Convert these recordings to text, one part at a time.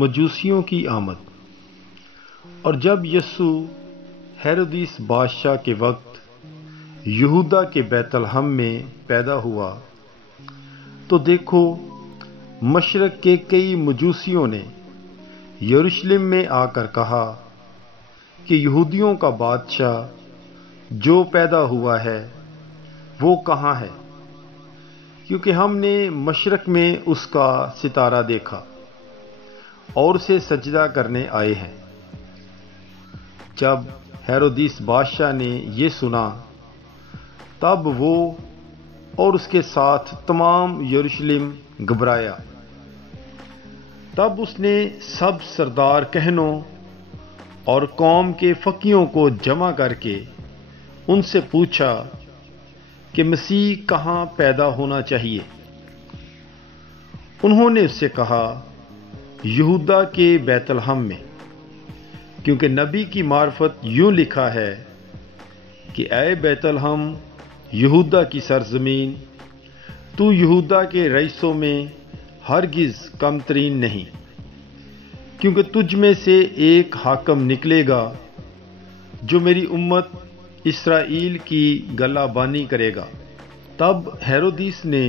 مجوسیوں کی آمد۔ اور جب یسوع ہیرودیس بادشاہ کے وقت یہودا کے بیت لحم میں پیدا ہوا تو دیکھو مشرق کے کئی مجوسیوں نے یروشلم میں آ کر کہا کہ یہودیوں کا بادشاہ جو پیدا ہوا ہے وہ کہاں ہے، کیونکہ ہم نے مشرق میں اس کا ستارہ دیکھا اور اسے سجدہ کرنے آئے ہیں۔ جب ہیرودیس بادشاہ نے یہ سنا تب وہ اور اس کے ساتھ تمام یروشلم گھبرایا۔ تب اس نے سب سردار کہنوں اور قوم کے فقیہوں کو جمع کر کے ان سے پوچھا کہ مسیح کہاں پیدا ہونا چاہیے۔ انہوں نے اس سے کہا یہودا کے بیت لحم میں، کیونکہ نبی کی معرفت یوں لکھا ہے کہ اے بیت لحم یہودا کی سرزمین، تو یہودا کے رئیسوں میں ہرگز کم ترین نہیں، کیونکہ تجھ میں سے ایک حاکم نکلے گا جو میری امت اسرائیل کی گلہ بانی کرے گا۔ تب ہیرودیس نے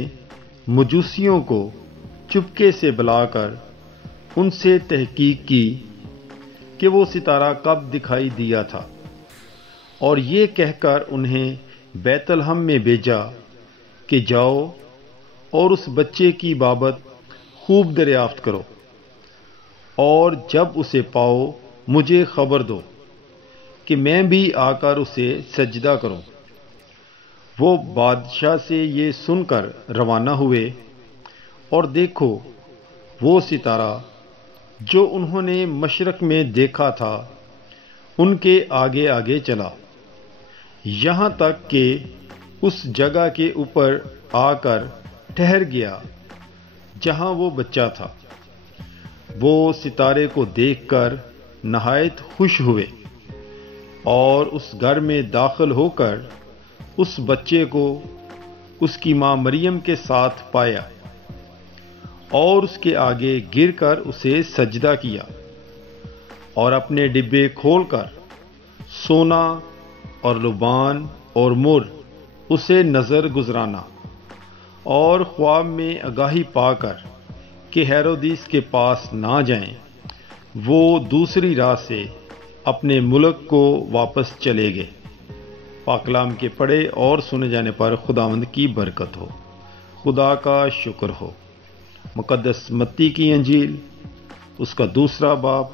مجوسیوں کو چپکے سے بلا کر ان سے تحقیق کی کہ وہ ستارہ کب دکھائی دیا تھا، اور یہ کہہ کر انہیں بیت لحم میں بھیجا کہ جاؤ اور اس بچے کی بابت خوب دریافت کرو، اور جب اسے پاؤ مجھے خبر دو کہ میں بھی آ کر اسے سجدہ کروں۔ وہ بادشاہ سے یہ سن کر روانہ ہوئے، اور دیکھو وہ ستارہ جو انہوں نے مشرق میں دیکھا تھا ان کے آگے آگے چلا، یہاں تک کہ اس جگہ کے اوپر آ کر ٹھہر گیا جہاں وہ بچہ تھا۔ وہ ستارے کو دیکھ کر نہایت خوش ہوئے، اور اس گھر میں داخل ہو کر اس بچے کو اس کی ماں مریم کے ساتھ پایا، اور اس کے آگے گر کر اسے سجدہ کیا، اور اپنے ڈبے کھول کر سونا اور لبان اور مر اسے نظر گزرانا، اور خواب میں آگاہی پا کر کہ ہیرودیس کے پاس نہ جائیں، وہ دوسری راہ سے اپنے ملک کو واپس چلے گئے۔ پاک کلام کے پڑھے اور سنے جانے پر خداوند کی برکت ہو۔ خدا کا شکر ہو۔ مقدس متی کی انجیل اس کا 2 باب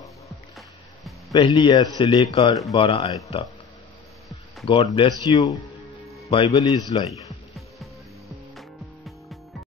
1 آیت سے لے کر 12 آیت تک۔ God bless you. Bible is life.